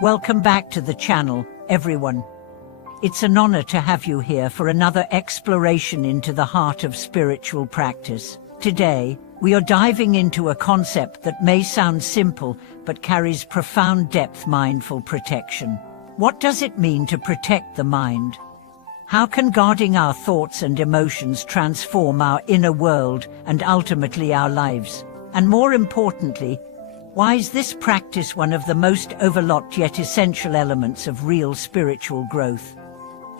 Welcome back to the channel, everyone. It's an honor to have you here for another exploration into the heart of spiritual practice. Today, we are diving into a concept that may sound simple, but carries profound depth: mindful protection. What does it mean to protect the mind? How can guarding our thoughts and emotions transform our inner world and ultimately our lives? And more importantly, why is this practice one of the most overlooked yet essential elements of real spiritual growth?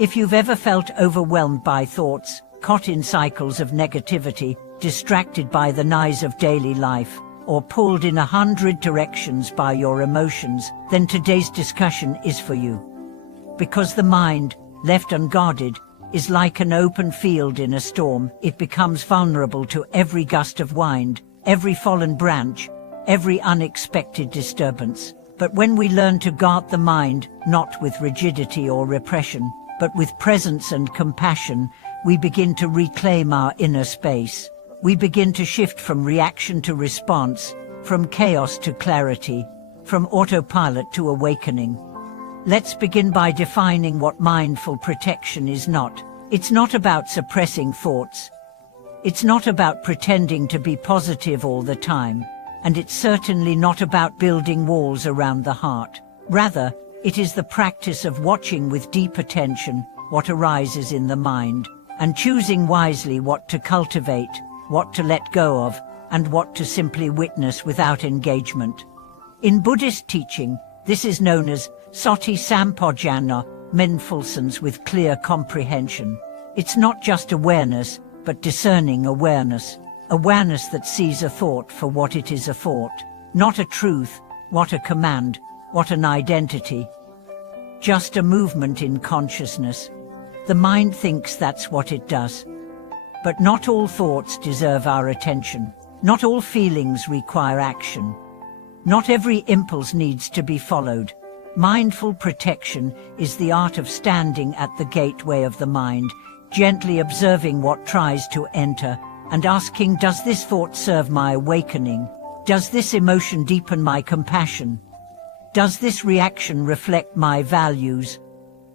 If you've ever felt overwhelmed by thoughts, caught in cycles of negativity, distracted by the noise of daily life, or pulled in 100 directions by your emotions, then today's discussion is for you. Because the mind, left unguarded, is like an open field in a storm. It becomes vulnerable to every gust of wind, every fallen branch, every unexpected disturbance. But when we learn to guard the mind, not with rigidity or repression, but with presence and compassion, we begin to reclaim our inner space. We begin to shift from reaction to response, from chaos to clarity, from autopilot to awakening. Let's begin by defining what mindful protection is not. It's not about suppressing thoughts. It's not about pretending to be positive all the time. And it's certainly not about building walls around the heart. Rather, it is the practice of watching with deep attention what arises in the mind, and choosing wisely what to cultivate, what to let go of, and what to simply witness without engagement. In Buddhist teaching, this is known as Sati Sampajana, mindfulness with clear comprehension. It's not just awareness, but discerning awareness. Awareness that sees a thought for what it is: a thought, not a truth, what a command, what an identity. Just a movement in consciousness. The mind thinks that's what it does. But not all thoughts deserve our attention. Not all feelings require action. Not every impulse needs to be followed. Mindful protection is the art of standing at the gateway of the mind, gently observing what tries to enter, and asking, does this thought serve my awakening? Does this emotion deepen my compassion? Does this reaction reflect my values?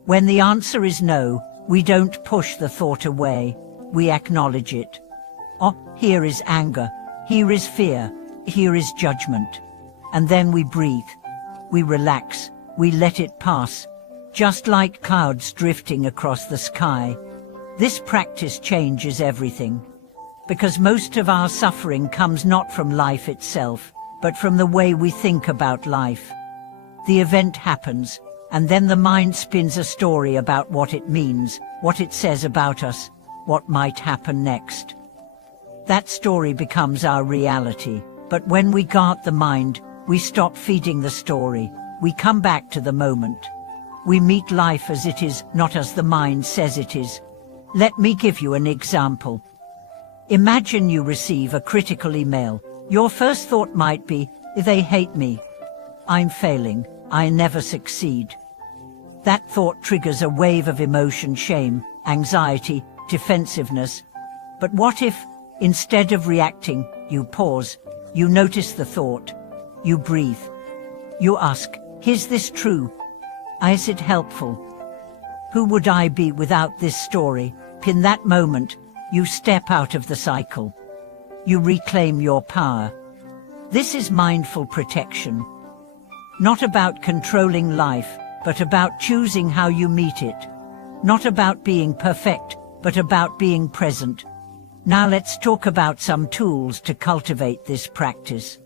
When the answer is no, we don't push the thought away, we acknowledge it. Oh, here is anger, here is fear, here is judgment. And then we breathe, we relax, we let it pass, just like clouds drifting across the sky. This practice changes everything. Because most of our suffering comes not from life itself, but from the way we think about life. The event happens, and then the mind spins a story about what it means, what it says about us, what might happen next. That story becomes our reality. But when we guard the mind, we stop feeding the story. We come back to the moment. We meet life as it is, not as the mind says it is. Let me give you an example. Imagine you receive a critical email. Your first thought might be, they hate me. I'm failing. I never succeed. That thought triggers a wave of emotion: shame, anxiety, defensiveness. But what if, instead of reacting, you pause, you notice the thought, you breathe, you ask, is this true? Is it helpful? Who would I be without this story? In that moment, you step out of the cycle. You reclaim your power. This is mindful protection. Not about controlling life, but about choosing how you meet it. Not about being perfect, but about being present. Now let's talk about some tools to cultivate this practice.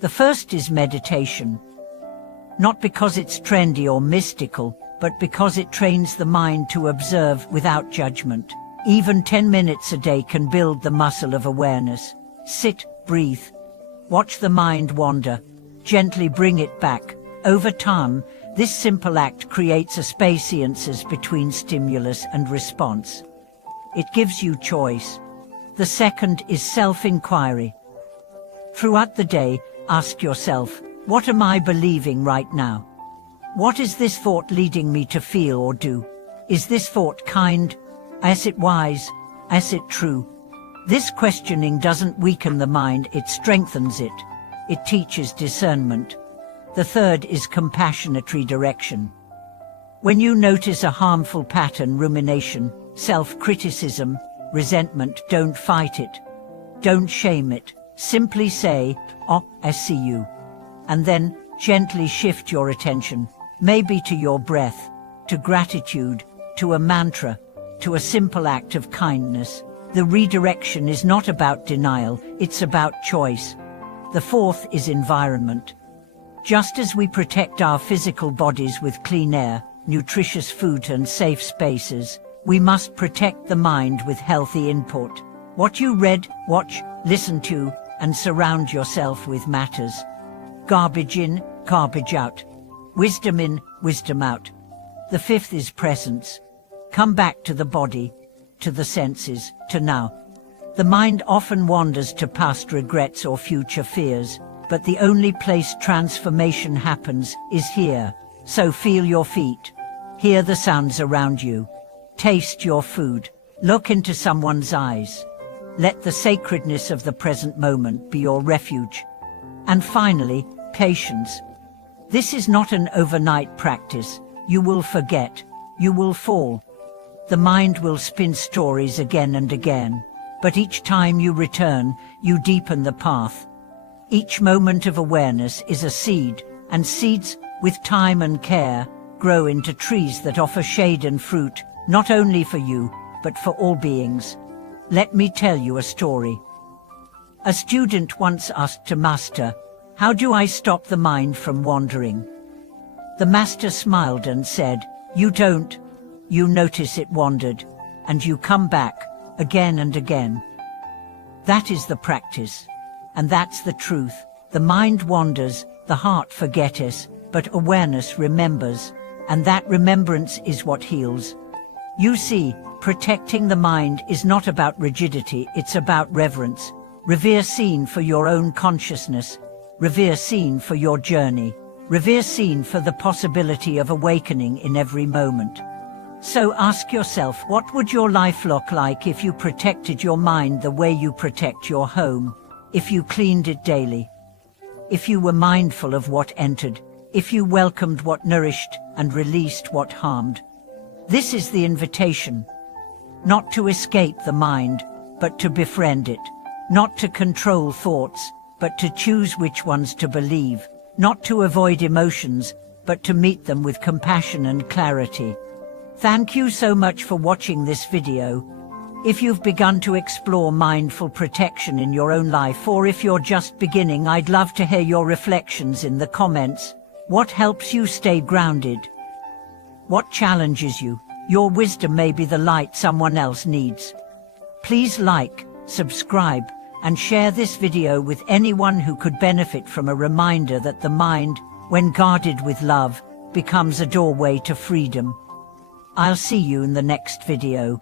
The first is meditation. Not because it's trendy or mystical, but because it trains the mind to observe without judgment. Even 10 minutes a day can build the muscle of awareness. Sit, breathe, watch the mind wander, gently bring it back. Over time, this simple act creates a space between stimulus and response. It gives you choice. The second is self-inquiry. Throughout the day, ask yourself, what am I believing right now? What is this thought leading me to feel or do? Is this thought kind? Is it wise? Is it true? This questioning doesn't weaken the mind, it strengthens it. It teaches discernment. The third is compassionate redirection. When you notice a harmful pattern, rumination, self-criticism, resentment, don't fight it. Don't shame it. Simply say, "Oh, I see you." And then gently shift your attention, maybe to your breath, to gratitude, to a mantra, to a simple act of kindness. The redirection is not about denial, it's about choice. The fourth is environment. Just as we protect our physical bodies with clean air, nutritious food and safe spaces, we must protect the mind with healthy input. What you read, watch, listen to, and surround yourself with matters. Garbage in, garbage out. Wisdom in, wisdom out. The fifth is presence. Come back to the body, to the senses, to now. The mind often wanders to past regrets or future fears, but the only place transformation happens is here. So feel your feet. Hear the sounds around you. Taste your food. Look into someone's eyes. Let the sacredness of the present moment be your refuge. And finally, patience. This is not an overnight practice. You will forget. You will fall. The mind will spin stories again and again. But each time you return, you deepen the path. Each moment of awareness is a seed, and seeds, with time and care, grow into trees that offer shade and fruit, not only for you, but for all beings. Let me tell you a story. A student once asked a master, "How do I stop the mind from wandering?" The master smiled and said, "You don't. You notice it wandered, and you come back, again and again." That is the practice. And that's the truth. The mind wanders, the heart forgetteth, but awareness remembers, and that remembrance is what heals. You see, protecting the mind is not about rigidity, it's about reverence. Revere scene for your own consciousness. Revere scene for your journey. Revere scene for the possibility of awakening in every moment. So ask yourself, what would your life look like if you protected your mind the way you protect your home? If you cleaned it daily? If you were mindful of what entered? If you welcomed what nourished and released what harmed? This is the invitation. Not to escape the mind, but to befriend it. Not to control thoughts, but to choose which ones to believe. Not to avoid emotions, but to meet them with compassion and clarity. Thank you so much for watching this video. If you've begun to explore mindful protection in your own life, or if you're just beginning, I'd love to hear your reflections in the comments. What helps you stay grounded? What challenges you? Your wisdom may be the light someone else needs. Please like, subscribe, and share this video with anyone who could benefit from a reminder that the mind, when guarded with love, becomes a doorway to freedom. I'll see you in the next video.